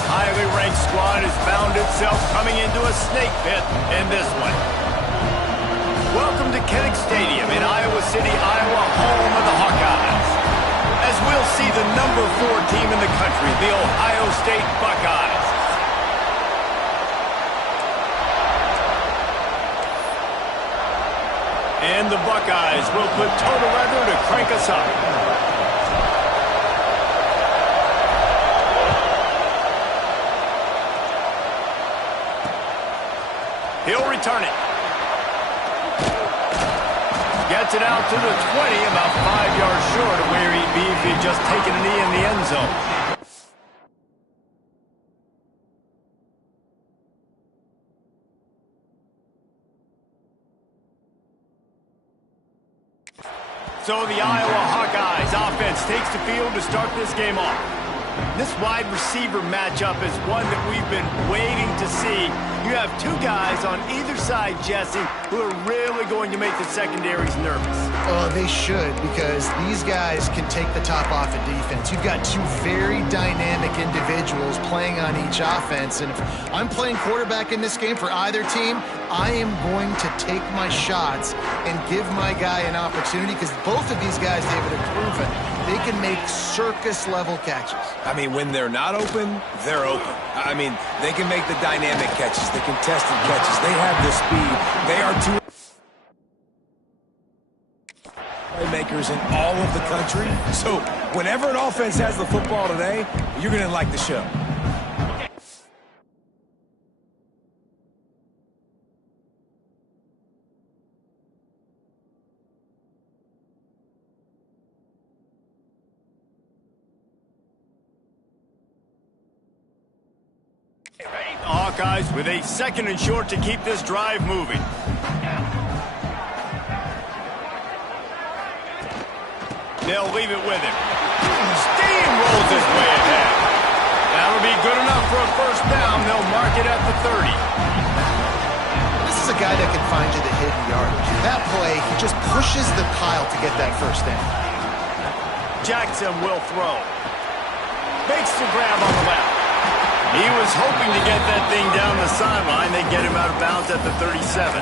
This highly ranked squad has found itself coming into a snake pit in this one. Welcome to Kinnick Stadium in Iowa City, Iowa, home of the Hawkeyes. As we'll see the number 4 team in the country, the Ohio State Buckeyes. And the Buckeyes will put toe to leather to crank us up. He'll return it. Gets it out to the 20, about 5 yards short of where he'd be if he'd just taken a knee in the end zone. So the Iowa Hawkeyes offense takes the field to start this game off. This wide receiver matchup is one that we've been waiting to see. You have 2 guys on either side, Jesse, who are really going to make the secondaries nervous. Oh, they should, because these guys can take the top off of defense. You've got 2 very dynamic individuals playing on each offense, and if I'm playing quarterback in this game for either team, I am going to take my shots and give my guy an opportunity, because both of these guys, David, have proven they can make circus-level catches. I mean, when they're not open, they're open. I mean, they can make the dynamic catches, the contested catches. They have the speed. They are 2 playmakers in all of the country. So whenever an offense has the football today, you're going to like the show. Hawkeyes with a 2nd and short to keep this drive moving. They'll leave it with him. Steamrolls his way ahead. That'll be good enough for a first down. They'll mark it at the 30. This is a guy that can find you the hidden yardage. That play, he just pushes the pile to get that first down. Jackson will throw. Makes the grab on the left. He was hoping to get that thing down the sideline. They get him out of bounds at the 37.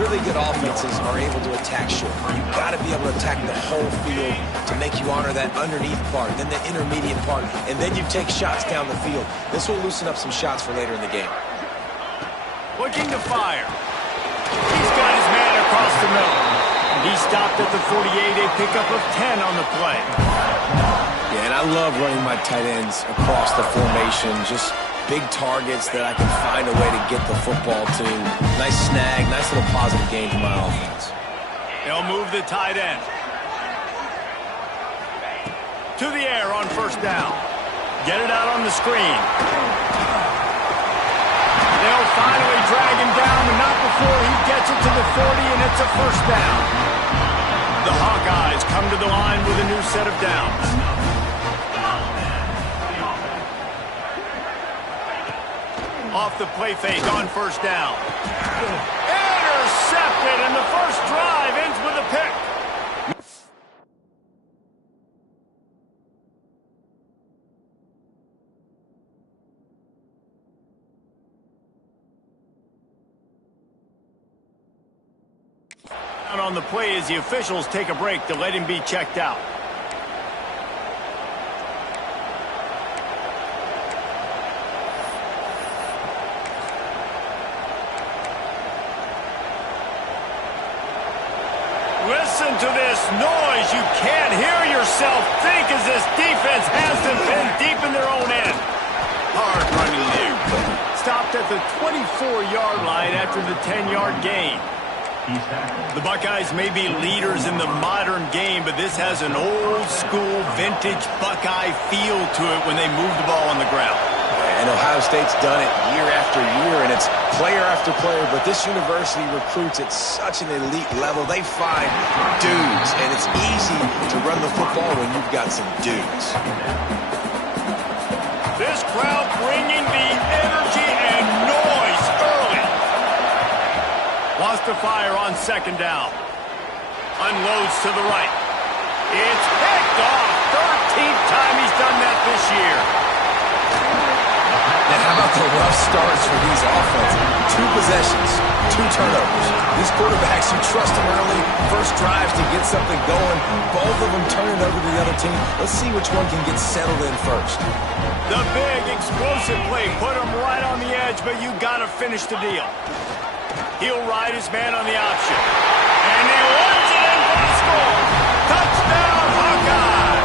Really good offenses are able to attack short. You've got to be able to attack the whole field to make you honor that underneath part, then the intermediate part, and then you take shots down the field. This will loosen up some shots for later in the game. Looking to fire. He's got his man across the middle. He stopped at the 48, a pickup of 10 on the play. Yeah, and I love running my tight ends across the formation. Just big targets that I can find a way to get the football to. Nice snag, nice little positive gain for my offense. They'll move the tight end. To the air on first down. Get it out on the screen. They'll finally drag him down, but not before he gets it to the 40, and it's a first down. The Hawkeyes come to the line with a new set of downs. Off the play fake on first down. Intercepted, and the first drive ends with a pick. On the play as the officials take a break to let him be checked out. Listen to this noise. You can't hear yourself think as this defense has them pinned deep in their own end. Hard running there. Stopped at the 24-yard line after the 10-yard gain. The Buckeyes may be leaders in the modern game, but this has an old-school, vintage Buckeye feel to it when they move the ball on the ground. And Ohio State's done it year after year, and it's player after player, but this university recruits at such an elite level. They find dudes, and it's easy to run the football when you've got some dudes. This crowd bringing the energy and noise early. Wants to fire on second down. Unloads to the right. It's picked off. 13th time he's done that this year. the rough starts for these offenses. 2 possessions, 2 turnovers. These quarterbacks, you trust them early, first drives to get something going. Both of them turn it over to the other team. Let's see which one can get settled in first. The big explosive play put him right on the edge, but you got to finish the deal. He'll ride his man on the option. And he runs it in for the score. Touchdown, Hawkeye!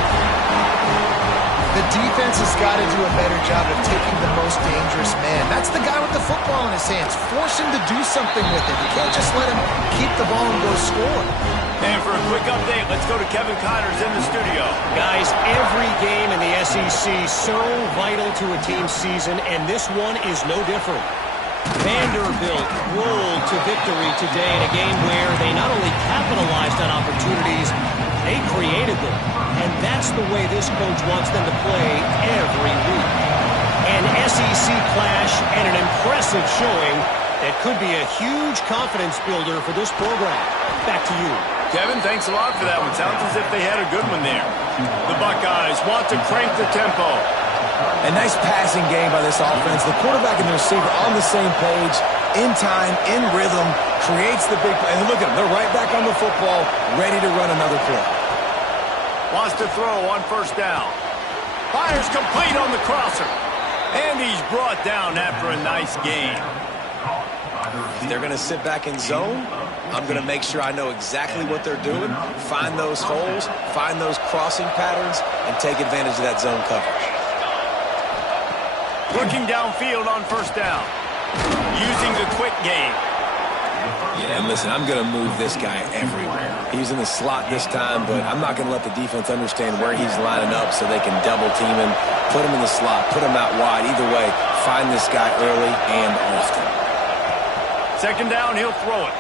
The defense has got to do a better job of taking the most dangerous man. That's the guy with the football in his hands. Force him to do something with it. You can't just let him keep the ball and go score. And for a quick update, let's go to Kevin Connors in the studio. Guys, every game in the SEC so vital to a team's season, and this one is no different. Vanderbilt rolled to victory today in a game where they not only capitalized on opportunities, they created them. And that's the way this coach wants them to play every week. An SEC clash and an impressive showing that could be a huge confidence builder for this program. Back to you. Kevin, thanks a lot for that one. Sounds as if they had a good one there. The Buckeyes want to crank the tempo. A nice passing game by this offense. The quarterback and the receiver on the same page, in time, in rhythm, creates the big play. And look at them. They're right back on the football, ready to run another play. Wants to throw on first down. Fires complete on the crosser. And he's brought down after a nice gain. If they're going to sit back in zone, I'm going to make sure I know exactly what they're doing, find those holes, find those crossing patterns, and take advantage of that zone coverage. Looking downfield on first down. Using the quick game. Yeah, and listen, I'm going to move this guy everywhere. He's in the slot this time, but I'm not going to let the defense understand where he's lining up so they can double team him, put him in the slot, put him out wide. Either way, find this guy early and often. Second down, he'll throw it.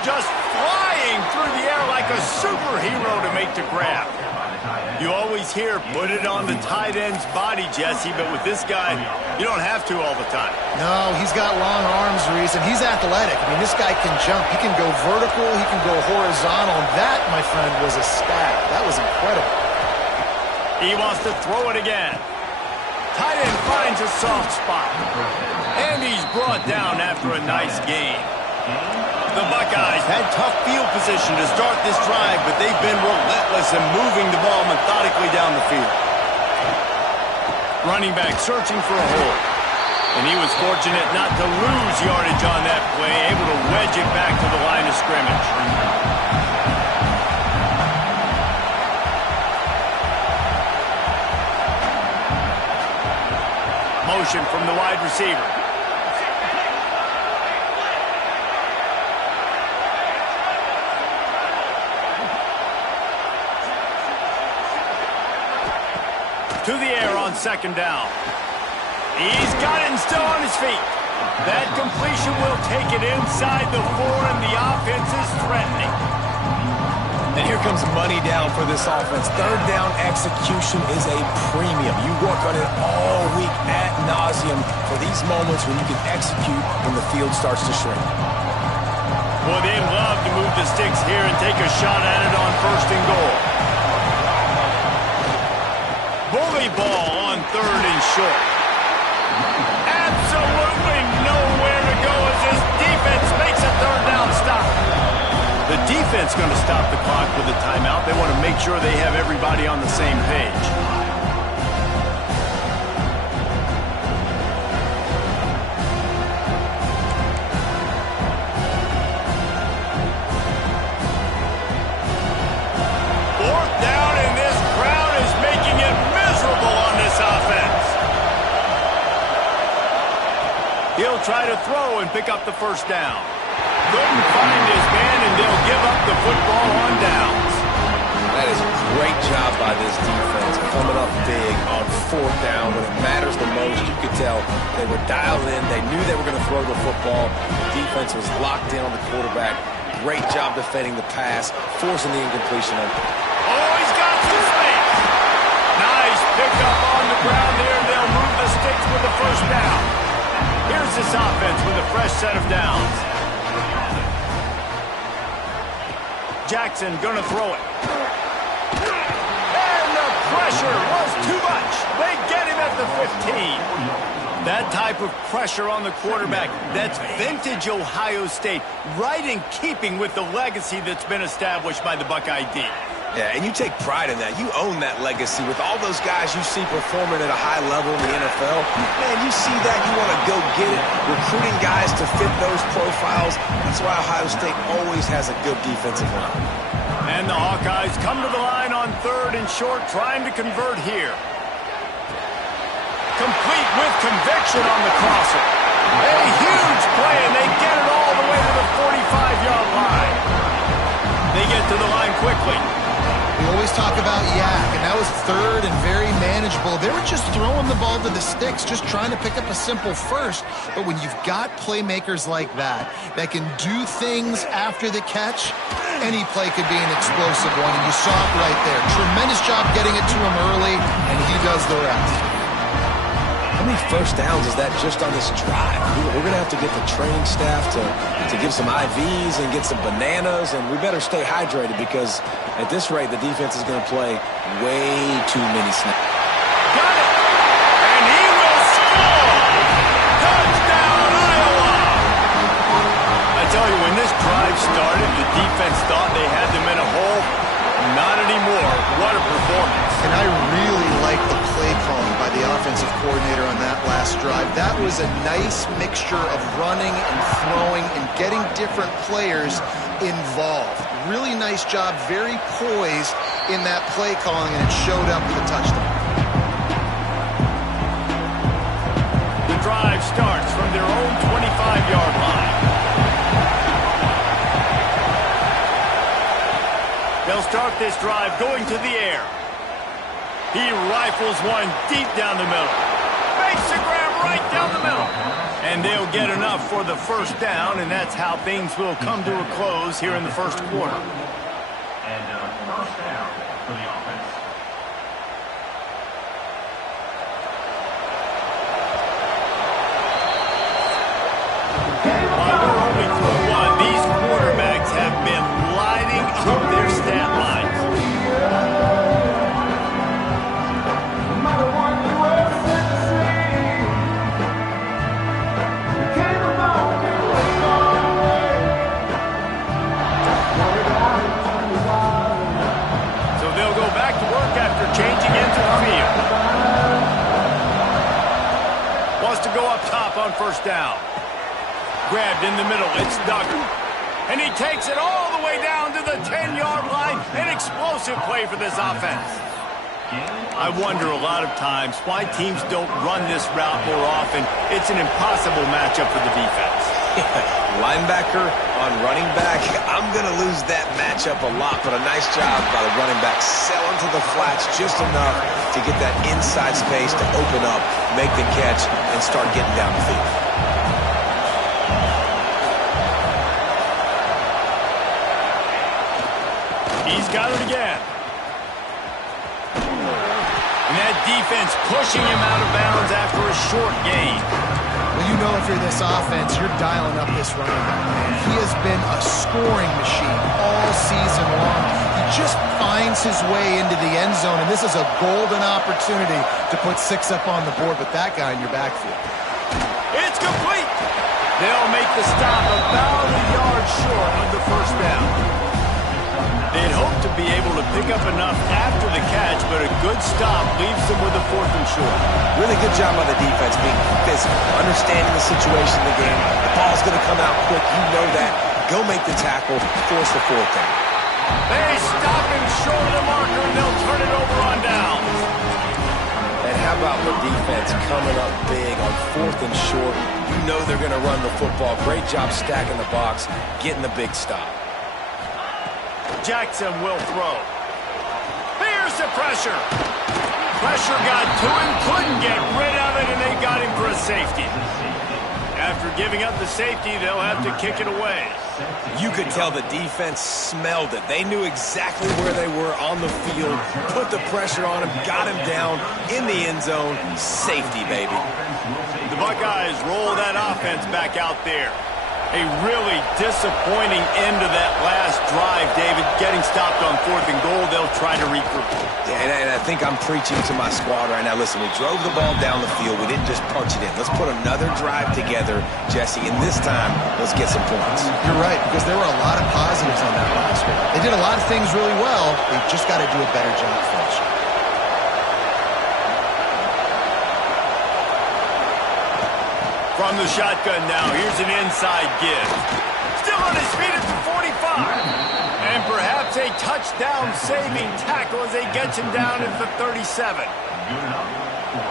Just flying through the air like a superhero to make the grab. You always hear, put it on the tight end's body, Jesse, but with this guy, you don't have to all the time. No, he's got long arms, Reese, and he's athletic. I mean, this guy can jump. He can go vertical. He can go horizontal. And that, my friend, was a stat. That was incredible. He wants to throw it again. Tight end finds a soft spot. And he's brought down after a nice gain. The Buckeyes had tough field position to start this drive, but they've been relentless in moving the ball methodically down the field. Running back searching for a hole. And he was fortunate not to lose yardage on that play, able to wedge it back to the line of scrimmage. Motion from the wide receiver. To the air on second down. He's got it and still on his feet. That completion will take it inside the 4, and the offense is threatening. And here comes money down for this offense. Third down execution is a premium. You work on it all week ad nauseum for these moments when you can execute when the field starts to shrink. Boy, they'd love to move the sticks here and take a shot at it on first and goal. Bully ball on third and short. Absolutely nowhere to go as this defense makes a third down stop. The defense going to stop the clock with a timeout. They want to make sure they have everybody on the same page. Fourth down, and this crowd is making it miserable on this offense. He'll try to throw and pick up the first down. Couldn't find his man, and they'll give up the football on downs. That is a great job by this defense, coming up big on fourth down when it matters the most. You could tell they were dialed in. They knew they were going to throw the football. The defense was locked in on the quarterback. Great job defending the pass, forcing the incompletion. Oh, he's got some space. Nice pickup on the ground here. They'll move the sticks with the first down. Here's this offense with a fresh set of downs. Jackson gonna throw it. And the pressure was too much. They get him at the 15. That type of pressure on the quarterback, that's vintage Ohio State, right in keeping with the legacy that's been established by the Buckeye D. Yeah, and you take pride in that. You own that legacy with all those guys you see performing at a high level in the NFL. Man, you see that, you want to go get it, recruiting guys to fit those profiles. That's why Ohio State always has a good defensive line. And the Hawkeyes come to the line on 3rd and short, trying to convert here. Complete with conviction on the crosser. A huge play, and they get it all the way to the 45-yard line. They get to the line quickly. We always talk about yak, and that was 3rd and very manageable. They were just throwing the ball to the sticks, just trying to pick up a simple first. But when you've got playmakers like that can do things after the catch, any play could be an explosive one, and you saw it right there. Tremendous job getting it to him early, and he does the rest. How many first downs is that just on this drive? We're going to have to get the training staff to give some IVs and get some bananas, and we better stay hydrated because at this rate, the defense is going to play way too many snaps. Got it! And he will score! Touchdown, Iowa! I tell you, when this drive started, the defense thought they had them in a hole. Not anymore. What a performance. And I really like the play calling by the offensive coordinator on that last drive. That was a nice mixture of running and throwing and getting different players involved. Really nice job, very poised in that play calling, and it showed up with a touchdown. The drive starts from their own 25-yard line. They'll start this drive going to the air. He rifles one deep down the middle. Makes the grab right down the middle. And they'll get enough for the first down, and that's how things will come to a close here in the first quarter. And first down for the offense. While we're only through one, these quarterbacks have been lighting up their stat lines. So they'll go back to work after changing into the field. Wants to go up top on first down. Grabbed in the middle, it's Duggar. And he takes it all the way down to the 10-yard line. An explosive play for this offense. I wonder a lot of times why teams don't run this route more often. It's an impossible matchup for the defense. Linebacker on running back. I'm going to lose that matchup a lot, but a nice job by the running back. Selling to the flats just enough to get that inside space to open up, make the catch, and start getting down the field. He's got it again. And that defense pushing him out of bounds after a short gain. Well, you know if you're this offense, you're dialing up this running back, man. He has been a scoring machine all season long. He just finds his way into the end zone, and this is a golden opportunity to put 6 up on the board with that guy in your backfield. It's complete. They'll make the stop about a yard short of the first down. They'd hoped to be able to pick up enough after the catch, but a good stop leaves them with a 4th and short. Really good job by the defense being physical, understanding the situation in the game. The ball's going to come out quick. You know that. Go make the tackle, force the 4th down. They stop him short of the marker, and they'll turn it over on downs. And how about the defense coming up big on 4th and short? You know they're going to run the football. Great job stacking the box, getting the big stop. Jackson will throw. Here's the pressure. Pressure got to him, couldn't get rid of it, and they got him for a safety. After giving up the safety, they'll have to kick it away. You could tell the defense smelled it. They knew exactly where they were on the field, put the pressure on him, got him down in the end zone. Safety, baby. The Buckeyes roll that offense back out there. A really disappointing end to that last drive, David. Getting stopped on 4th and goal, they'll try to regroup. Yeah, and I think I'm preaching to my squad right now. Listen, we drove the ball down the field. We didn't just punch it in. Let's put another drive together, Jesse, and this time, let's get some points. You're right, because there were a lot of positives on that last one. They did a lot of things really well. They've just got to do a better job finishing. From the shotgun now, here's an inside give. Still on his feet at the 45. And perhaps a touchdown-saving tackle as they get him down at the 37.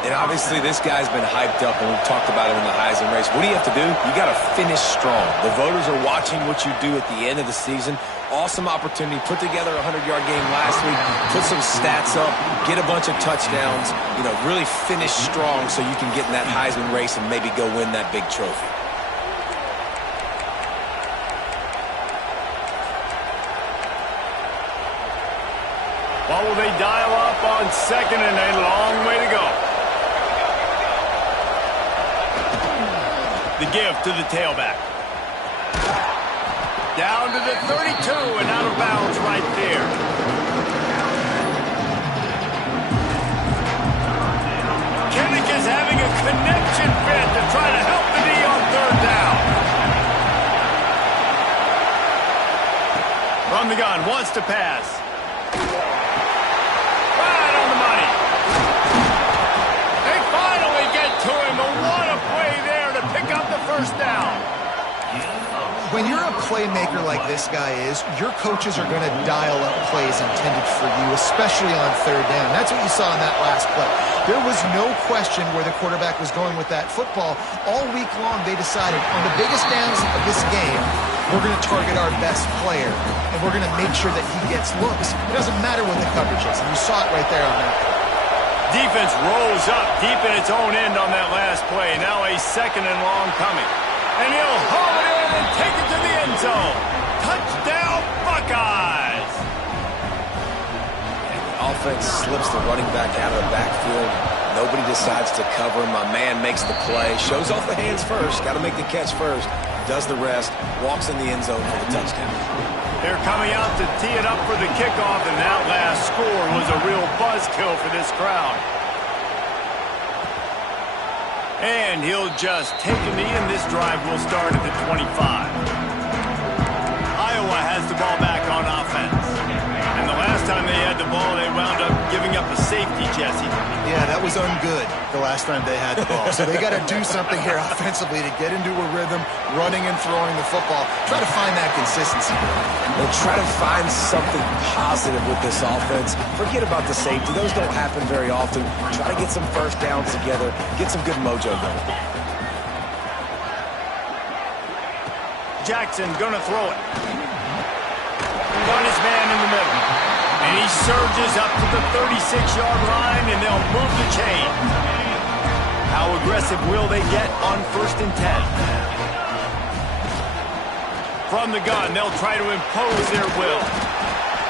And obviously this guy's been hyped up, and we've talked about it in the Heisman race. What do you have to do? You got to finish strong. The voters are watching what you do at the end of the season. Awesome opportunity. Put together a 100-yard game last week. Put some stats up. Get a bunch of touchdowns. You know, really finish strong so you can get in that Heisman race and maybe go win that big trophy. What will they dial up on 2nd and a long way to go? The give to the tailback. Down to the 32 and out of bounds right there. Kinnick is having a connection fit to try to help the D on 3rd down. From the gun, wants to pass. Right on the money. They finally get to him, but what a play there to pick up the 1st down. When you're a playmaker like this guy is, your coaches are going to dial up plays intended for you, especially on 3rd down. That's what you saw in that last play. There was no question where the quarterback was going with that football. All week long, they decided on the biggest downs of this game, we're going to target our best player, and we're going to make sure that he gets looks. It doesn't matter what the coverage is, and you saw it right there on that play. Defense rolls up deep in its own end on that last play. Now a 2nd and long coming. And he'll haul it in and take it to the end zone. Touchdown, Buckeyes! And the offense slips the running back out of the backfield. Nobody decides to cover him. My man makes the play. Shows off the hands first. Got to make the catch first. Does the rest. Walks in the end zone for the touchdown. They're coming out to tee it up for the kickoff, and that last score was a real buzzkill for this crowd. And he'll just take a knee, and this drive will start at the 25. Iowa has the ball back on offense. And the last time they had the ball, they wound up giving up a safety, Jesse. Yeah, that was ungood the last time they had the ball. So they got to do something here offensively to get into a rhythm, running and throwing the football. Try to find that consistency. Well, try to find something positive with this offense. Forget about the safety. Those don't happen very often. Try to get some 1st downs together. Get some good mojo going. Jackson gonna throw it. Got his man in the middle. And he surges up to the 36-yard line, and they'll move the chain. How aggressive will they get on 1st and 10? From the gun, they'll try to impose their will.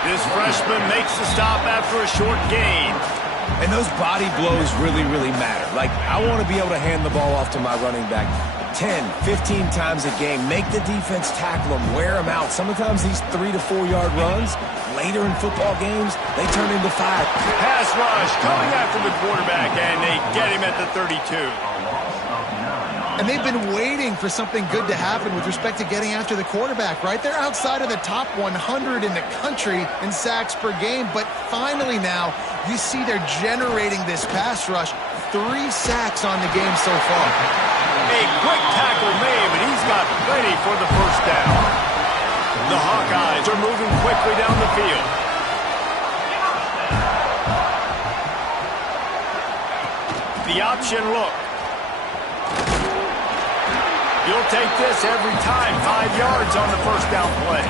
This freshman makes the stop after a short gain. And those body blows really, really matter. Like, I want to be able to hand the ball off to my running back 10, 15 times a game. Make the defense tackle him, wear him out. Sometimes these 3 to 4 yard runs, later in football games, they turn into 5. Pass rush coming after the quarterback, and they get him at the 32. And they've been waiting for something good to happen with respect to getting after the quarterback, right? They're outside of the top 100 in the country in sacks per game, but finally now you see they're generating this pass rush. 3 sacks on the game so far. A quick tackle made, but he's got plenty for the 1st down. The Hawkeyes are moving quickly down the field. The option look. You'll take this every time. 5 yards on the 1st down play.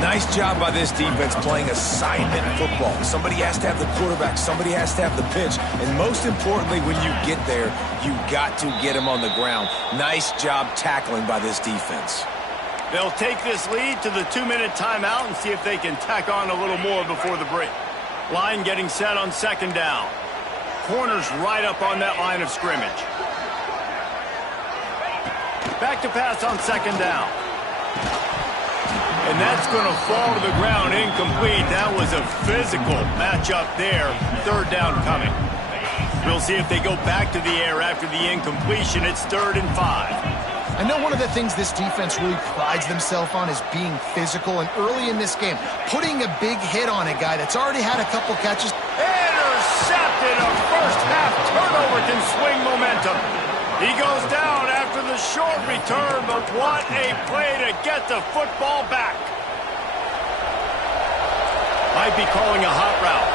Nice job by this defense playing assignment football. Somebody has to have the quarterback. Somebody has to have the pitch. And most importantly, when you get there, you got to get him on the ground. Nice job tackling by this defense. They'll take this lead to the 2-minute timeout and see if they can tack on a little more before the break. Line getting set on 2nd down. Corners right up on that line of scrimmage. Back to pass on second down. And that's going to fall to the ground incomplete. That was a physical matchup there. Third down coming. We'll see if they go back to the air after the incompletion. It's 3rd and 5. I know one of the things this defense really prides themselves on is being physical, and early in this game, putting a big hit on a guy that's already had a couple catches. Intercepted. A first half turnover can swing momentum. He goes down after the short return, but what a play to get the football back. Might be calling a hot route.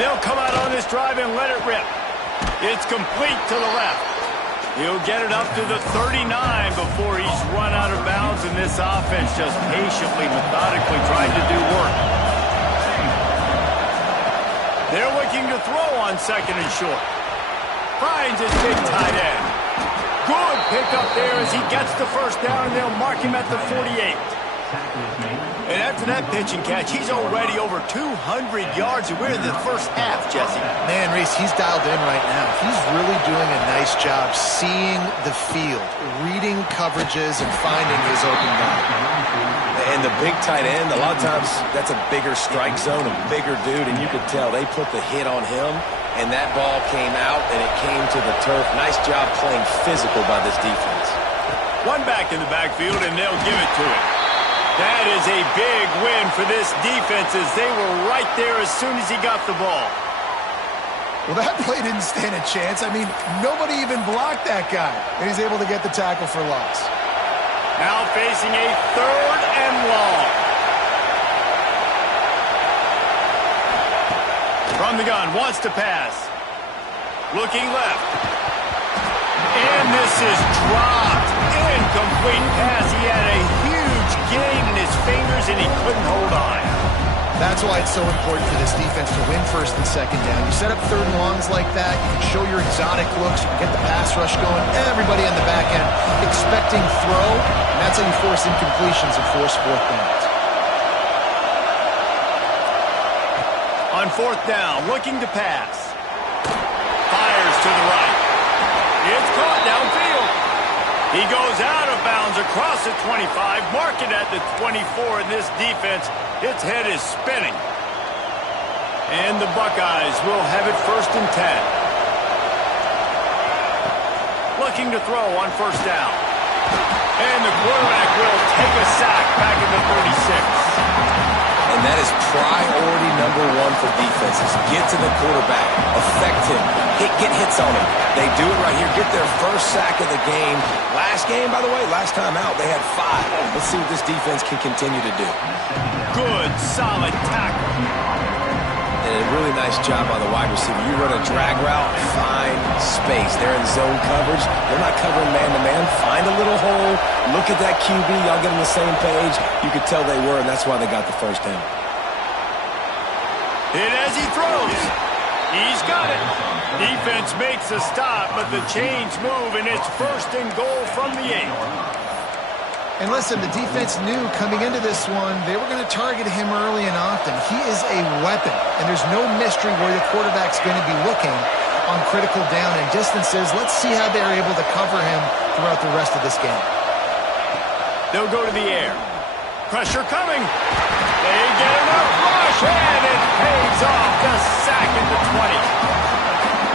They'll come out on this drive and let it rip. It's complete to the left. He'll get it up to the 39 before he's run out of bounds, and this offense just patiently, methodically tried to do work. They're looking to throw on second and short. Finds his big tight end. Good pickup there as he gets the first down, and they'll mark him at the 48. And after that pitch and catch, he's already over 200 yards, and we're in the first half, Jesse. Man, Reese, he's dialed in right now. He's really doing a nice job seeing the field, reading coverages, and finding his open guy. And the big tight end, a lot of times that's a bigger strike zone, a bigger dude, and you could tell they put the hit on him, and that ball came out, and it came to the turf. Nice job playing physical by this defense. One back in the backfield, and they'll give it to him. That is a big win for this defense as they were right there as soon as he got the ball. Well, that play didn't stand a chance. I mean, nobody even blocked that guy, and he's able to get the tackle for loss. Now facing a 3rd and long. From the gun, wants to pass. Looking left. And this is dropped. Incomplete pass. He had a huge gain in his fingers, and he couldn't hold on. That's why it's so important for this defense to win 1st and 2nd down. You set up 3rd and longs like that, you can show your exotic looks, you can get the pass rush going, everybody on the back end expecting throw, and that's how you force incompletions and force 4th downs. On 4th down, looking to pass. Fires to the right. It's caught downfield. He goes out of bounds across the 25, mark it at the 24, and this defense, its head is spinning. And the Buckeyes will have it 1st and 10. Looking to throw on 1st down. And the quarterback will take a sack back at the 36. And that is priority number 1 for defenses. Get to the quarterback, affect him, get hits on him. They do it right here, get their first sack of the game. Last game, by the way, last time out, they had 5. Let's see what this defense can continue to do. Good, solid tackle. And a really nice job on the wide receiver. You run a drag route, find space. They're in zone coverage. They're not covering man-to-man. Find a little hole. Look at that QB. Y'all get on the same page. You could tell they were, and that's why they got the first down. And as he throws, he's got it. Defense makes a stop, but the chains move, and it's 1st and goal from the 8. And listen, the defense knew coming into this one, they were going to target him early and often. He is a weapon, and there's no mystery where the quarterback's going to be looking on critical down and distances. Let's see how they're able to cover him throughout the rest of this game. They'll go to the air. Pressure coming. They get enough rush, and it pays off. The sack at the 20.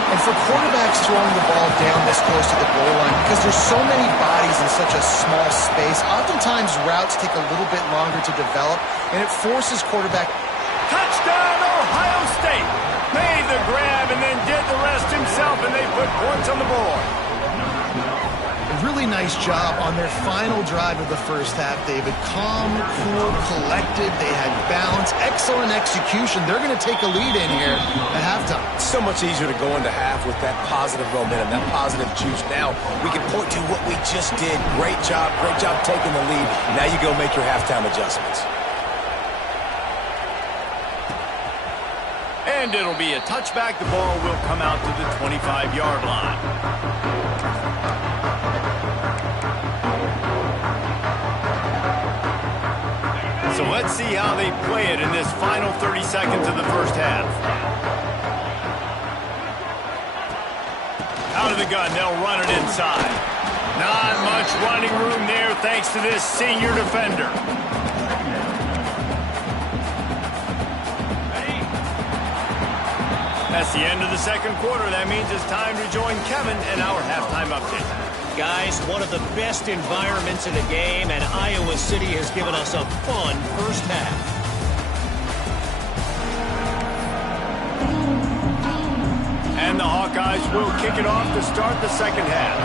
And for quarterbacks throwing the ball down this close to the goal line, because there's so many bodies in such a small space, oftentimes routes take a little bit longer to develop, and it forces quarterback. Touchdown, Ohio State. Made the grab and then did the rest himself, and they put points on the board. Really nice job on their final drive of the first half, David. Calm, cool, collected. They had balance, excellent execution. They're going to take a lead in here at halftime. It's so much easier to go into half with that positive momentum, that positive juice. Now we can point to what we just did. Great job taking the lead. Now you go make your halftime adjustments. And it'll be a touchback. The ball will come out to the 25-yard line. So let's see how they play it in this final 30 seconds of the first half. out of the gun. They'll run it inside. Not much running room there thanks to this senior defender. That's the end of the second quarter. That means it's time to join Kevin in our halftime update. Guys, one of the best environments in the game, and Iowa City has given us a fun first half. And the Hawkeyes will kick it off to start the second half.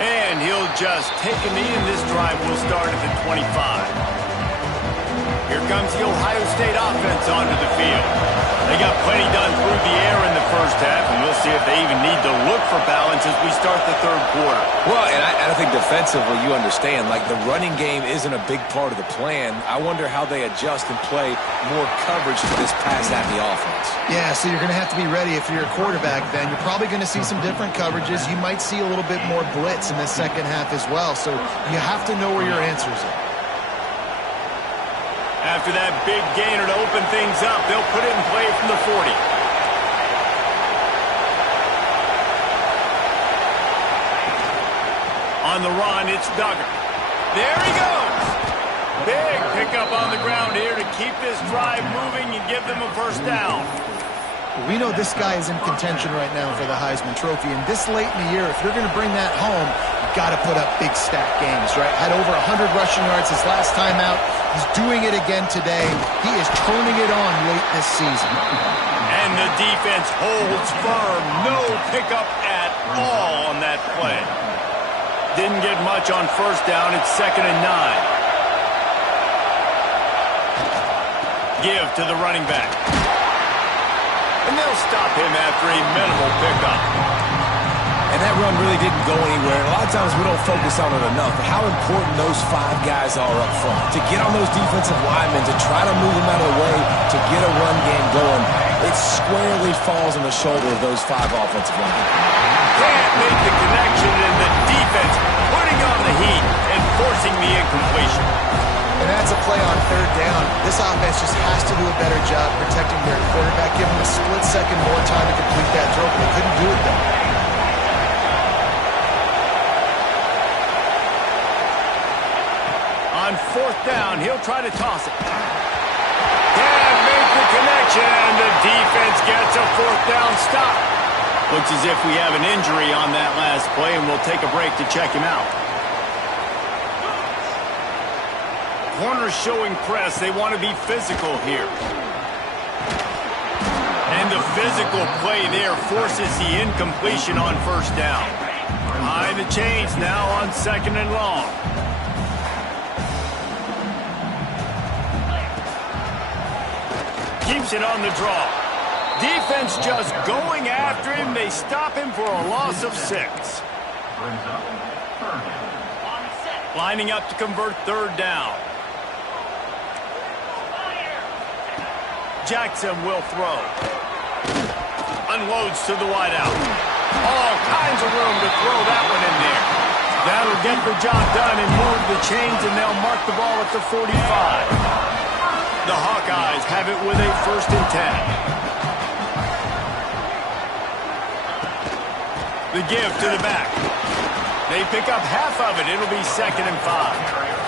And he'll just take a knee, and this drive will start at the 25. Here comes the Ohio State offense onto the field. They got plenty done through the air in the first half, and we'll see if they even need to look for balance as we start the third quarter. Well, and I think defensively, you understand, like the running game isn't a big part of the plan. I wonder how they adjust and play more coverage to this pass-happy offense. Yeah, so you're going to have to be ready if you're a quarterback then. You're probably going to see some different coverages. You might see a little bit more blitz in the second half as well, so you have to know where your answers are. After that big gainer to open things up, they'll put it in play from the 40. On the run, it's Duggar. There he goes. Big pickup on the ground here to keep this drive moving and give them a first down. We know this guy is in contention right now for the Heisman Trophy, and this late in the year, if you're going to bring that home, you've got to put up big stat games, right? Had over 100 rushing yards his last time out. He's doing it again today. He is turning it on late this season. And the defense holds firm. No pickup at all on that play. Didn't get much on first down. It's 2nd and 9. Give to the running back. And they'll stop him after a minimal pickup. And that run really didn't go anywhere. And a lot of times we don't focus on it enough. But how important those 5 guys are up front. To get on those defensive linemen, to try to move them out of the way, to get a run game going, it squarely falls on the shoulder of those 5 offensive linemen. Can't make the connection, and the defense putting on the heat and forcing the incompletion. And that's a play on third down. This offense just has to do a better job protecting their quarterback, give him a split second more time to complete that throw, but they couldn't do it though. On 4th down, he'll try to toss it. Can't make the connection, and the defense gets a 4th down stop. Looks as if we have an injury on that last play, and we'll take a break to check him out. Corners showing press. They want to be physical here. And the physical play there forces the incompletion on first down. High the chains now on 2nd and long. Keeps it on the draw. Defense just going after him. They stop him for a loss of 6. Lining up to convert 3rd down. Jackson will throw. Unloads to the wideout. All kinds of room to throw that one in there. That'll get the job done and move the chains, and they'll mark the ball at the 45. The Hawkeyes have it with a 1st and 10. The give to the back. They pick up half of it. It'll be 2nd and 5.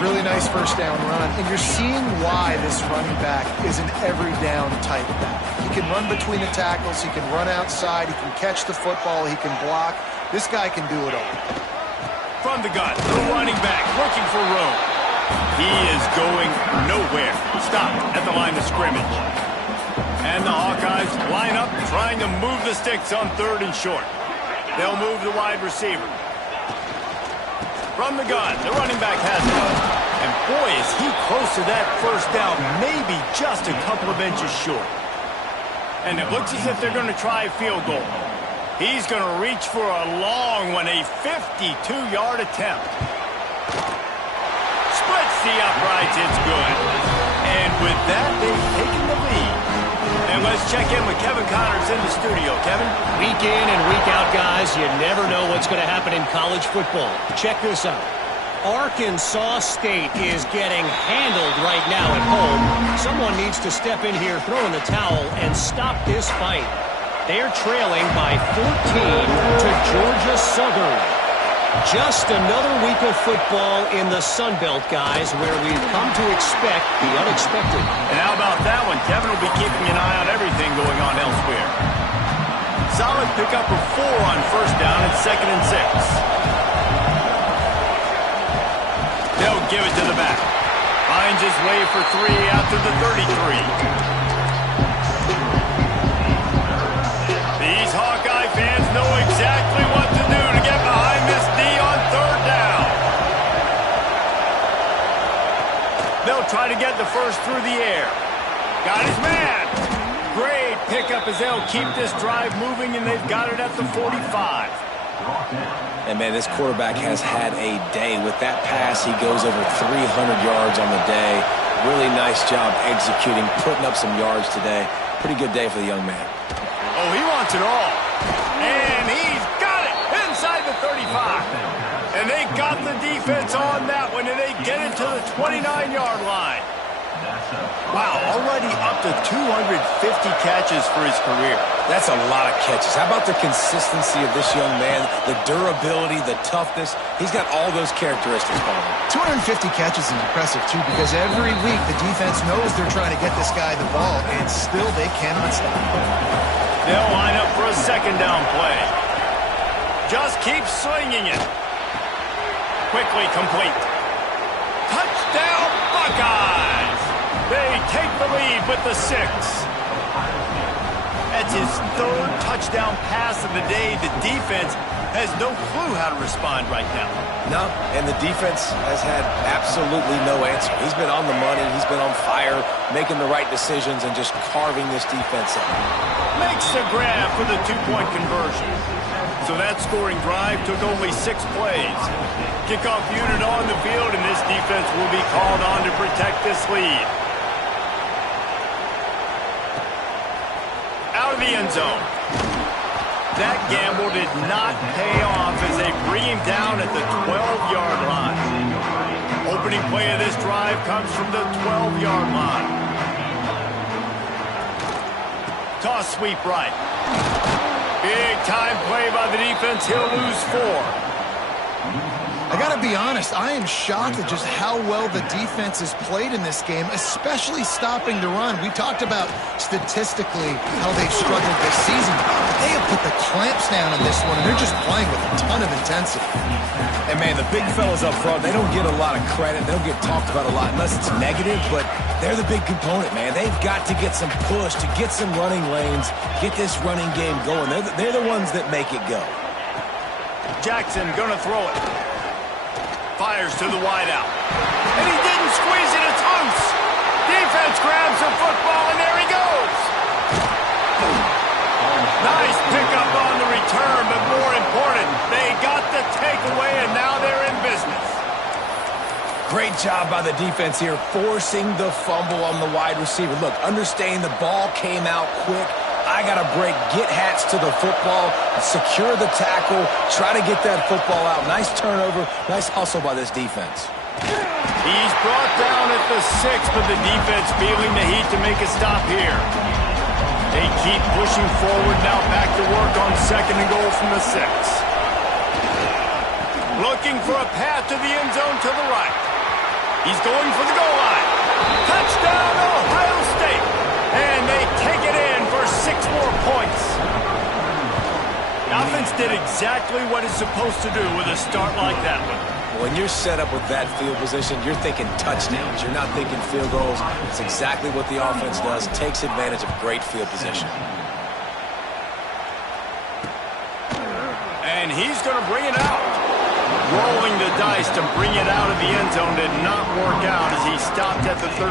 Really nice first down run, and you're seeing why this running back is an every down type back. He can run between the tackles, he can run outside, he can catch the football, he can block. This guy can do it all. From the gun, the running back looking for room. He is going nowhere. Stop at the line of scrimmage. And the Hawkeyes line up trying to move the sticks on 3rd and short. They'll move the wide receiver. From the gun, the running back has it. And boy, is he close to that first down, maybe just a couple of inches short. And it looks as if they're going to try a field goal. He's going to reach for a long one, a 52-yard attempt. Splits the uprights, it's good. And with that, they've taken the lead. And let's check in with Kevin Connors in the studio. Kevin? Week in and week out, guys, you never know what's going to happen in college football. Check this out. Arkansas State is getting handled right now at home. Someone needs to step in here, throw in the towel, and stop this fight. They're trailing by 14 to Georgia Southern. Just another week of football in the Sun Belt, guys, where we've come to expect the unexpected. And how about that one? Kevin will be keeping an eye on everything going on elsewhere. Solid pickup of 4 on first down and 2nd and 6. They'll give it to the back. Finds his way for 3 after the 33. These Hawkeye fans know exactly what to do to get behind this D on 3rd down. They'll try to get the first through the air. Got his man. Great pickup as they'll keep this drive moving, and they've got it at the 45. And, man, this quarterback has had a day. With that pass, he goes over 300 yards on the day. Really nice job executing, putting up some yards today. Pretty good day for the young man. Oh, he wants it all. And he's got it inside the 35. And they got the defense on that one, and they get it to the 29-yard line. Wow, already up to 250 catches for his career. That's a lot of catches. How about the consistency of this young man, the durability, the toughness? He's got all those characteristics, Paul. 250 catches is impressive, too, because every week the defense knows they're trying to get this guy the ball, and still they cannot stop him. They'll line up for a 2nd down play. Just keep swinging it. Quickly complete. Touchdown, Buckeyes! They take the lead with the 6. That's his 3rd touchdown pass of the day. The defense has no clue how to respond right now. No, and the defense has had absolutely no answer. He's been on the money. He's been on fire, making the right decisions, and just carving this defense up. Makes the grab for the 2-point conversion. So that scoring drive took only 6 plays. Kickoff unit on the field, and this defense will be called on to protect this lead. Out of the end zone. That gamble did not pay off as they bring him down at the 12-yard line. Opening play of this drive comes from the 12-yard line. Toss sweep right. Big time play by the defense. He'll lose 4. I got to be honest, I am shocked at just how well the defense has played in this game, especially stopping the run. We talked about statistically how they've struggled this season. They have put the clamps down in this one, and they're just playing with a ton of intensity. And, man, the big fellas up front, they don't get a lot of credit. They don't get talked about a lot unless it's negative, but they're the big component, man. They've got to get some push, to get some running lanes, get this running game going. They're the ones that make it go. Jackson gonna throw it. Fires to the wideout. And he didn't squeeze it. It's loose. Defense grabs the football, and there he goes. Nice pickup on the return, but more important, they got the takeaway, and now they're in business. Great job by the defense here, forcing the fumble on the wide receiver. Look, understanding the ball came out quick. I got to break, get hats to the football, secure the tackle, try to get that football out. Nice turnover, nice hustle by this defense. He's brought down at the 6, but the defense feeling the heat to make a stop here. They keep pushing forward now, back to work on 2nd and goal from the 6. Looking for a path to the end zone to the right. He's going for the goal line. Touchdown, Ohio State. And they take it in for 6 more points. The offense did exactly what it's supposed to do with a start like that one. When you're set up with that field position, you're thinking touchdowns. You're not thinking field goals. It's exactly what the offense does. Takes advantage of great field position. And he's going to bring it out. Rolling the dice to bring it out of the end zone did not work out as he stopped at the 13.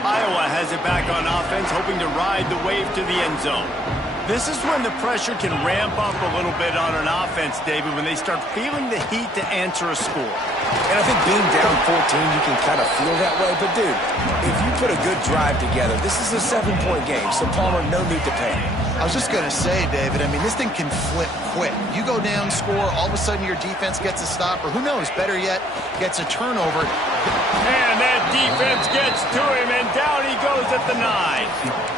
Iowa has it back on offense, hoping to ride the wave to the end zone. This is when the pressure can ramp up a little bit on an offense, David, when they start feeling the heat to answer a score. And I think being down 14, you can kind of feel that way. But, dude, if you put a good drive together, this is a 7-point game, so Palmer, no need to panic. I was just going to say, David, I mean, this thing can flip quick. You go down, score, all of a sudden your defense gets a stop, or who knows, better yet, gets a turnover. And that defense gets to him, and down he goes at the 9.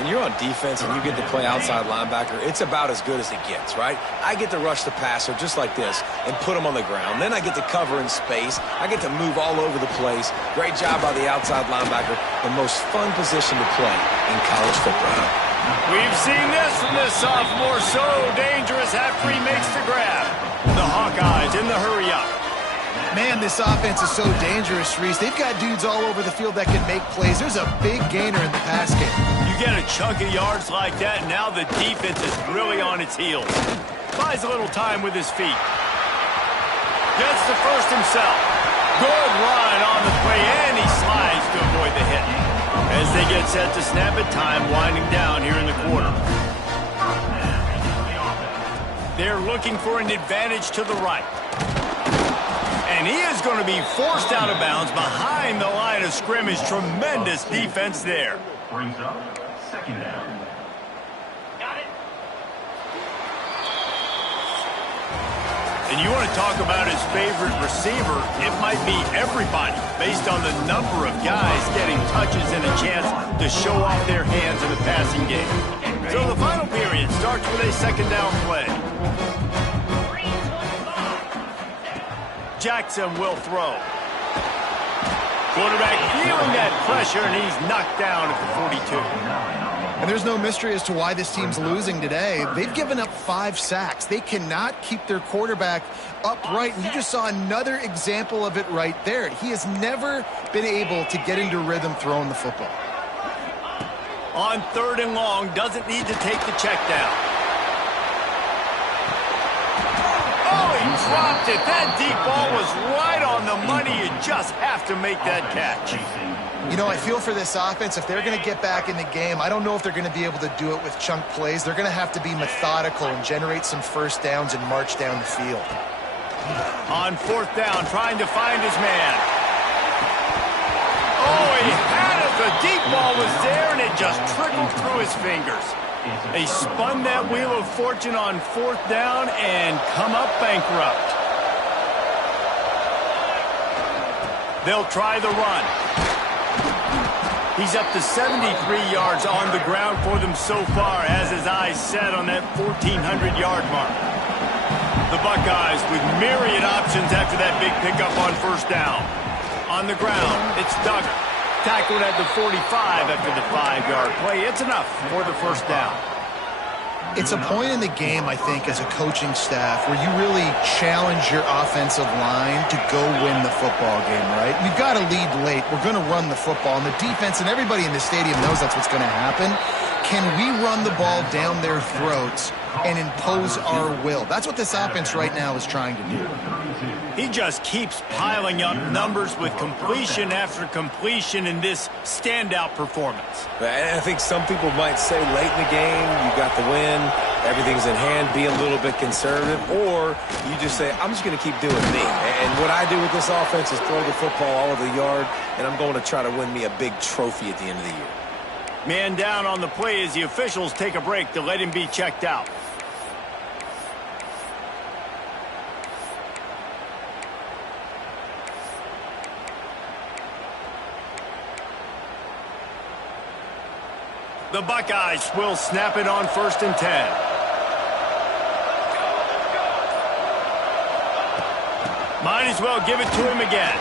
When you're on defense and you get to play outside linebacker, it's about as good as it gets, right? I get to rush the passer just like this and put him on the ground. Then I get to cover in space. I get to move all over the place. Great job by the outside linebacker. The most fun position to play in college football. We've seen this from this sophomore. So dangerous after he makes the grab. The Hawkeyes in the hurry up. Man, this offense is so dangerous, Reese. They've got dudes all over the field that can make plays. There's a big gainer in the pass game. You get a chunk of yards like that, now the defense is really on its heels. Buys a little time with his feet. Gets the first himself. Good run on the play, and he slides to avoid the hit. As they get set to snap it, time winding down here in the quarter. They're looking for an advantage to the right. And he is going to be forced out of bounds behind the line of scrimmage. Tremendous defense there. Brings up second down. Got it. And you want to talk about his favorite receiver, it might be everybody, based on the number of guys getting touches and a chance to show off their hands in the passing game. So the final period starts with a second down play. Jackson will throw. Quarterback feeling that pressure, and he's knocked down at the 42. And there's no mystery as to why this team's losing today. They've given up 5 sacks. They cannot keep their quarterback upright, and you just saw another example of it right there. He has never been able to get into rhythm throwing the football. On 3rd and long, doesn't need to take the check down. Oh, he dropped it. That deep ball was right on the money. You just have to make that catch. You know, I feel for this offense. If they're going to get back in the game, I don't know if they're going to be able to do it with chunk plays. They're going to have to be methodical and generate some first downs and march down the field. On 4th down, trying to find his man. Oh, he had it. The deep ball was there, and it just trickled through his fingers. They spun that wheel of fortune on 4th down and come up bankrupt. They'll try the run. He's up to 73 yards on the ground for them so far, as his eyes set on that 1,400-yard mark. The Buckeyes with myriad options after that big pickup on 1st down. On the ground, it's Duggar. Tackled at the 45 after the 5-yard play. It's enough for the 1st down. It's a point in the game, I think, as a coaching staff where you really challenge your offensive line to go win the football game, right? We've got to lead late. We're going to run the football. And the defense and everybody in the stadium knows that's what's going to happen. Can we run the ball down their throats and impose our will? That's what this offense right now is trying to do. He just keeps piling up numbers with completion after completion in this standout performance. And I think some people might say late in the game, you got the win, everything's in hand, be a little bit conservative, or you just say, I'm just going to keep doing me. And what I do with this offense is throw the football all over the yard, and I'm going to try to win me a big trophy at the end of the year. Man down on the play as the officials take a break to let him be checked out. The Buckeyes will snap it on 1st and 10. Might as well give it to him again.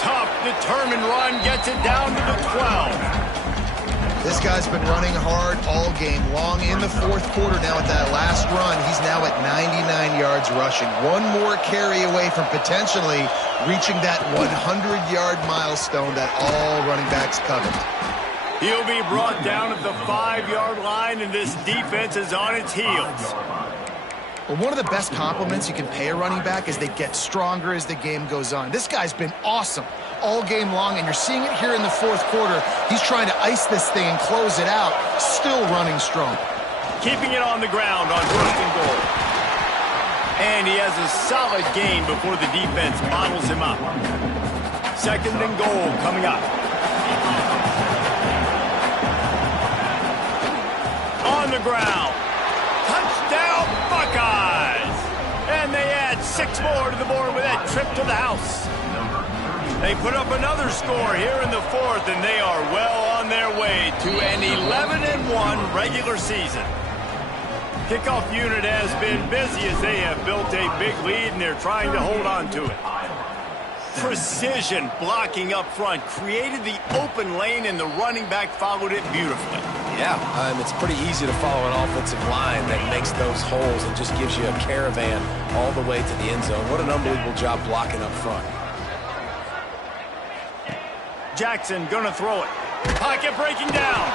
Tough, determined run, gets it down to the 12. This guy's been running hard all game long. In the 4th quarter now at that last run, he's now at 99 yards rushing. One more carry away from potentially reaching that 100-yard milestone that all running backs covet. He'll be brought down at the 5-yard line, and this defense is on its heels. Well, one of the best compliments you can pay a running back is they get stronger as the game goes on. This guy's been awesome all game long, and you're seeing it here in the 4th quarter. He's trying to ice this thing and close it out, still running strong. Keeping it on the ground on 1st and goal. And he has a solid gain before the defense bottles him up. 2nd and goal coming up. on the ground. Touchdown, Buckeyes! And they add 6 more to the board with that trip to the house. They put up another score here in the 4th, and they are well on their way to an 11-1 regular season. Kickoff unit has been busy as they have built a big lead, and they're trying to hold on to it. Precision blocking up front created the open lane, and the running back followed it beautifully. Yeah, it's pretty easy to follow an offensive line that makes those holes and just gives you a caravan all the way to the end zone. What an unbelievable job blocking up front. Jackson gonna throw it. Pocket breaking down.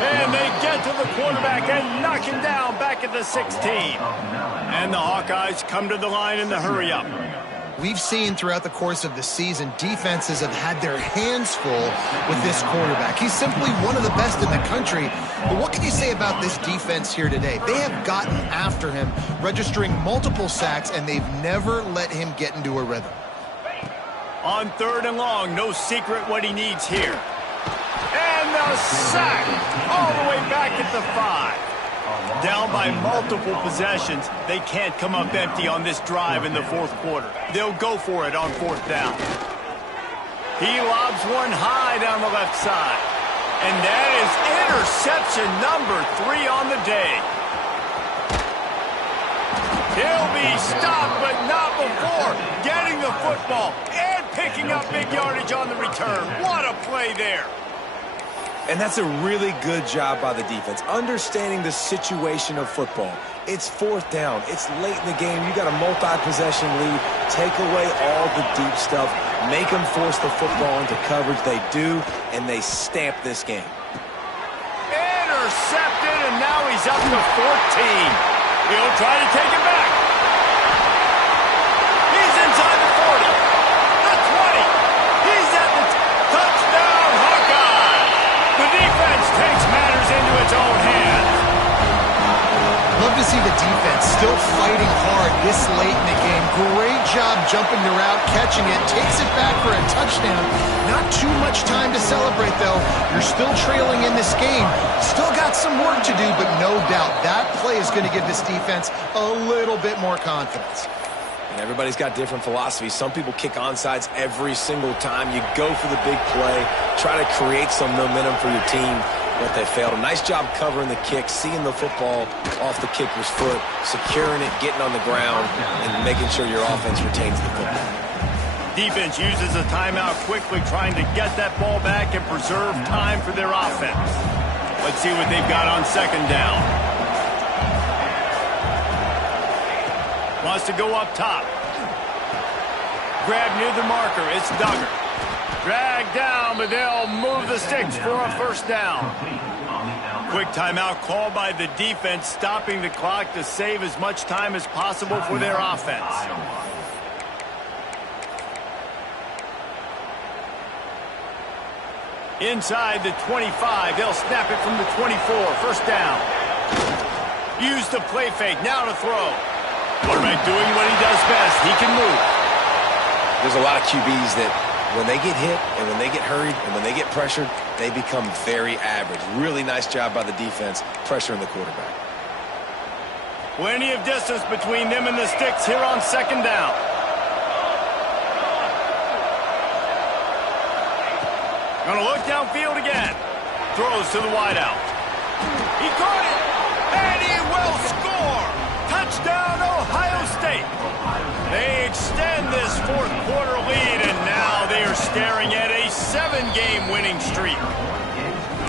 And they get to the quarterback and knock him down back at the 16. And the Hawkeyes come to the line in the hurry up. We've seen throughout the course of the season, defenses have had their hands full with this quarterback. He's simply one of the best in the country. But what can you say about this defense here today? They have gotten after him, registering multiple sacks, and they've never let him get into a rhythm. On 3rd and long, no secret what he needs here. And the sack all the way back at the 5. Down by multiple possessions, they can't come up empty on this drive in the 4th quarter. They'll go for it on 4th down. He lobs one high down the left side. And that is interception number 3 on the day. He'll be stopped, but not before getting the football and picking up big yardage on the return. What a play there. And that's a really good job by the defense, understanding the situation of football. It's 4th down. It's late in the game. You got a multi-possession lead. Take away all the deep stuff. Make them force the football into coverage. They do, and they stamp this game. Intercepted, and now he's up to 14. He'll try to take it back. He's inside the 40. The 20. He's at the touchdown, Hawkeye. The defense takes matters into its own hands. Love to see the defense still fighting hard this late in the game. Great job jumping the route, catching it, takes it back for a touchdown. Not too much time to celebrate, though. You're still trailing in this game. Still got some work to do, but no doubt that play is going to give this defense a little bit more confidence. And everybody's got different philosophies. Some people kick onside every single time. You go for the big play, try to create some momentum for your team, but they failed. A nice job covering the kick, seeing the football off the kicker's foot, securing it, getting on the ground, and making sure your offense retains the football. Defense uses a timeout quickly, trying to get that ball back and preserve time for their offense. Let's see what they've got on 2nd down. Wants to go up top. Grab near the marker. It's Duggar. Dragged down, but they'll move the sticks for a 1st down. Quick timeout called by the defense, stopping the clock to save as much time as possible for their offense. Inside the 25, they'll snap it from the 24. 1st down. Use the play fake. Now to throw. Quarterback doing what he does best. He can move. There's a lot of QBs that when they get hit and when they get hurried and when they get pressured, they become very average. Really nice job by the defense pressuring the quarterback. Plenty of distance between them and the sticks here on 2nd down. Gonna look downfield again. Throws to the wideout. He caught it, and he will score. Touchdown, Ohio State. They extend this 4th quarter lead, and now they are staring at a 7-game winning streak.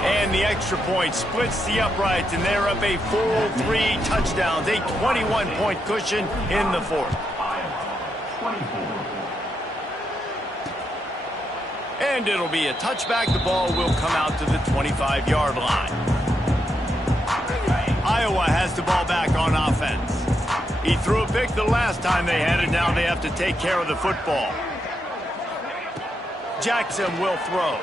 And the extra point splits the uprights, and they're up a full 3 touchdowns, a 21-point cushion in the 4th. And it'll be a touchback. The ball will come out to the 25-yard line. Iowa has the ball back on offense. He threw a pick the last time they had it. Now they have to take care of the football. Jackson will throw.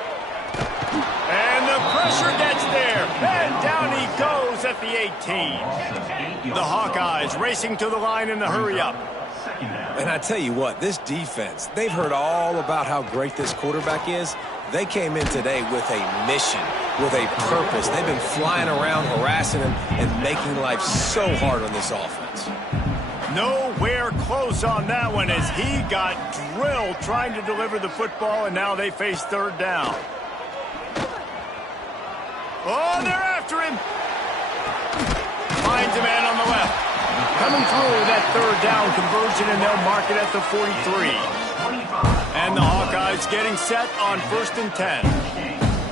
And the pressure gets there. And down he goes at the 18. The Hawkeyes racing to the line in the hurry-up. second down. And I tell you what, this defense, they've heard all about how great this quarterback is. They came in today with a mission, with a purpose. They've been flying around, harassing him, and making life so hard on this offense. Nowhere close on that one as he got drilled trying to deliver the football, and now they face third down. Oh, they're after him. Finds a man on the left. Coming through that third down conversion, and they'll mark it at the 43. And the Hawkeyes getting set on 1st and 10.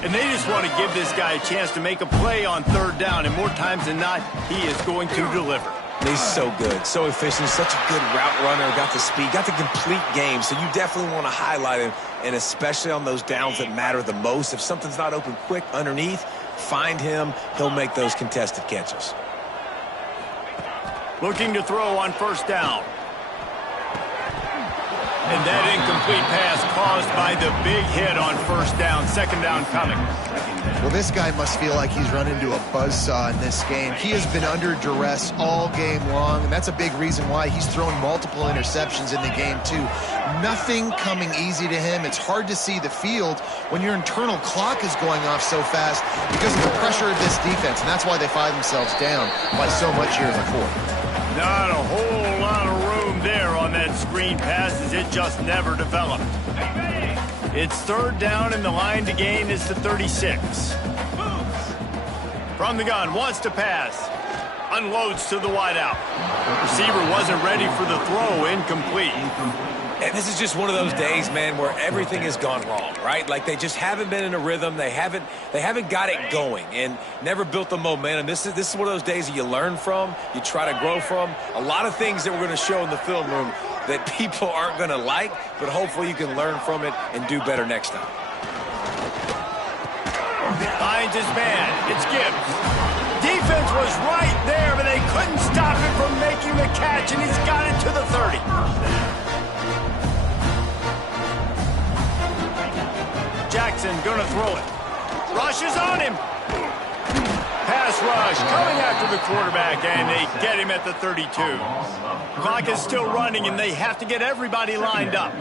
And they just want to give this guy a chance to make a play on third down, and more times than not, he is going to deliver. He's so good, so efficient, such a good route runner, got the speed, got the complete game, so you definitely want to highlight him, and especially on those downs that matter the most. If something's not open quick underneath, find him, he'll make those contested catches. Looking to throw on 1st down. And that incomplete pass caused by the big hit on 1st down. 2nd down coming. Well, this guy must feel like he's run into a buzzsaw in this game. He has been under duress all game long, and that's a big reason why he's thrown multiple interceptions in the game, too. Nothing coming easy to him. It's hard to see the field when your internal clock is going off so fast because of the pressure of this defense, and that's why they find themselves down by so much here in the fourth. Not a whole lot of room there on that screen pass as it just never developed. It's 3rd down, and the line to gain is the 36. From the gun, wants to pass. Unloads to the wideout. Receiver wasn't ready for the throw, incomplete. And this is just one of those days, man, where everything has gone wrong, right? Like they just haven't been in a rhythm. They haven't got it going and never built the momentum. This is one of those days that you learn from, you try to grow from. A lot of things that we're going to show in the film room that people aren't going to like, but hopefully you can learn from it and do better next time. Finds his man. It's Gibbs. Defense was right there, but they couldn't stop him from making the catch, and he's got it to the 30. Jackson gonna throw it. Rush is on him. Pass rush coming after the quarterback, and they get him at the 32. Clock is still running, and they have to get everybody lined up.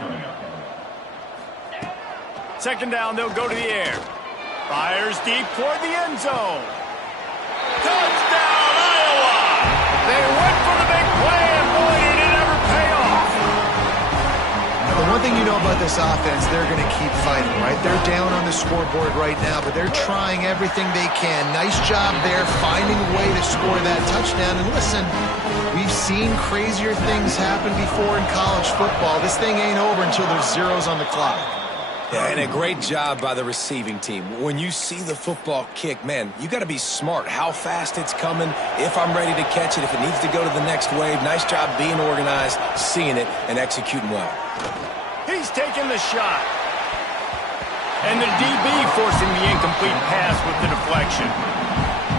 2nd down, they'll go to the air. Fires deep toward the end zone. Touchdown, Iowa! They went for the big play, and boy, did it ever pay off. The one thing you know about this offense, they're going to keep fighting, right? They're down on the scoreboard right now, but they're trying everything they can. Nice job there, finding a way to score that touchdown. And listen, we've seen crazier things happen before in college football. This thing ain't over until there's zeros on the clock. Yeah, and a great job by the receiving team. When you see the football kick, man, you got to be smart how fast it's coming, if I'm ready to catch it, if it needs to go to the next wave. Nice job being organized, seeing it, and executing well. He's taking the shot. And the DB forcing the incomplete pass with the deflection.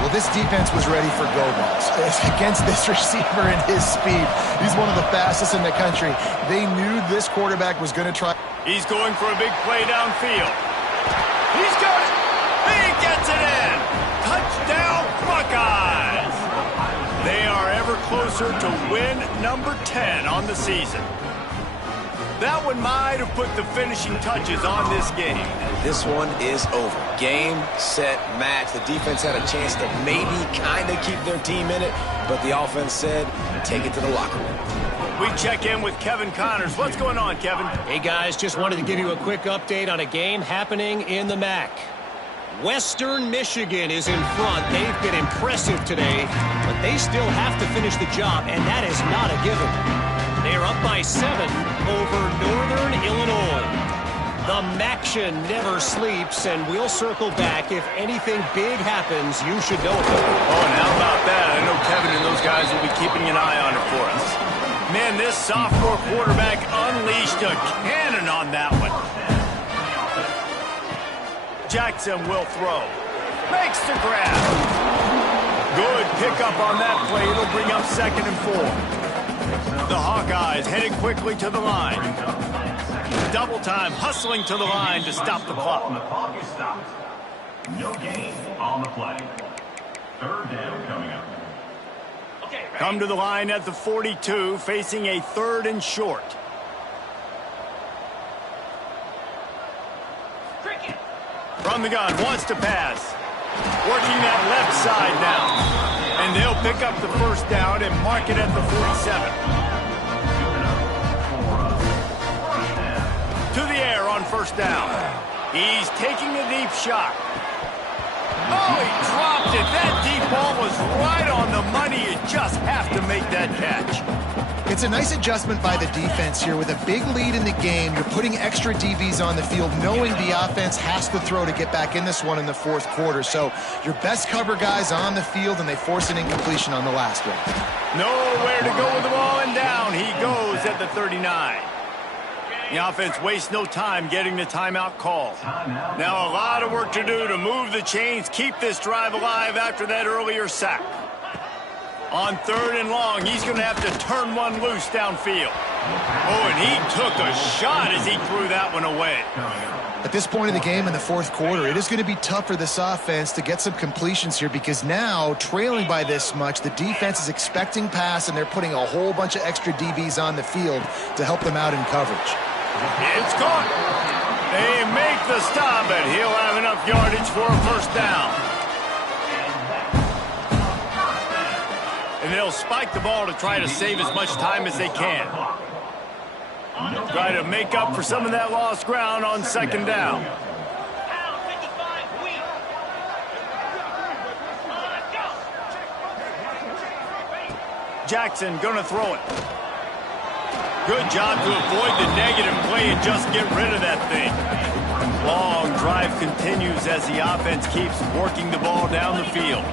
Well, this defense was ready for go balls against this receiver and his speed. He's one of the fastest in the country. They knew this quarterback was going to try. He's going for a big play downfield. He's got it. He gets it in. Touchdown, Buckeyes. They are ever closer to win number 10 on the season. That one might have put the finishing touches on this game. This one is over. Game, set, match. The defense had a chance to maybe kind of keep their team in it, but the offense said, take it to the locker room. We check in with Kevin Connors. What's going on, Kevin? Hey, guys, just wanted to give you a quick update on a game happening in the MAC. Western Michigan is in front. They've been impressive today, but they still have to finish the job, and that is not a given. They're up by 7 over Northern Illinois. The MACtion never sleeps, and we'll circle back. If anything big happens, you should know about it. Oh, and how about that? I know Kevin and those guys will be keeping an eye on it for us. Man, this sophomore quarterback unleashed a cannon on that one. Jackson will throw. Makes the grab. Good pickup on that play. It'll bring up 2nd and 4. The Hawkeyes headed quickly to the line. Double time, hustling to the line to stop the clock. The clock is stopped. No gain on the play. 3rd down coming up. Come to the line at the 42, facing a 3rd and short. From the gun, wants to pass. Working that left side now. And they'll pick up the first down and mark it at the 47. To the air on first down. He's taking a deep shot. Oh, he dropped it. That deep ball was right on the money. You just have to make that catch. It's a nice adjustment by the defense here. With a big lead in the game, you're putting extra DBs on the field, knowing the offense has to throw to get back in this one in the 4th quarter. So your best cover guys on the field, and they force an incompletion on the last one. Nowhere to go with the ball, and down he goes at the 39. The offense wastes no time getting the timeout call. Now a lot of work to do to move the chains, keep this drive alive after that earlier sack. On 3rd and long, he's going to have to turn one loose downfield. Oh, and he took a shot as he threw that one away. At this point in the game in the 4th quarter, it is going to be tough for this offense to get some completions here, because now, trailing by this much, the defense is expecting pass, and they're putting a whole bunch of extra DBs on the field to help them out in coverage. It's caught. They make the stop, and he'll have enough yardage for a first down. And they'll spike the ball to try to save as much time as they can. Try to make up for some of that lost ground on 2nd down. Jackson gonna throw it. Good job to avoid the negative play and just get rid of that thing. Long drive continues as the offense keeps working the ball down the field.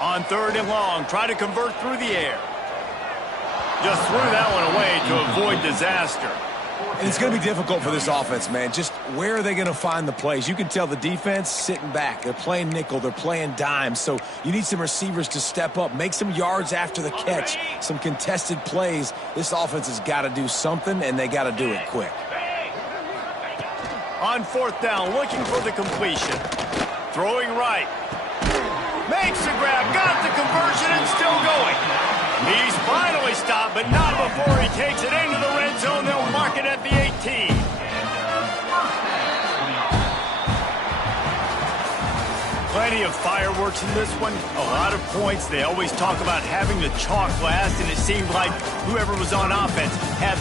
On 3rd and long, try to convert through the air. Just threw that one away to avoid disaster. And it's going to be difficult for this offense, man. Just where are they going to find the plays? You can tell the defense sitting back. They're playing nickel. They're playing dime. So you need some receivers to step up, make some yards after the catch, some contested plays. This offense has got to do something, and they got to do it quick. On 4th down, looking for the completion. Throwing right. Makes the grab, got the conversion, and still going. He's finally stopped, but not before he takes it into the red zone. They'll mark it at the 18. Plenty of fireworks in this one. A lot of points. They always talk about having the chalk last, and it seemed like whoever was on offense had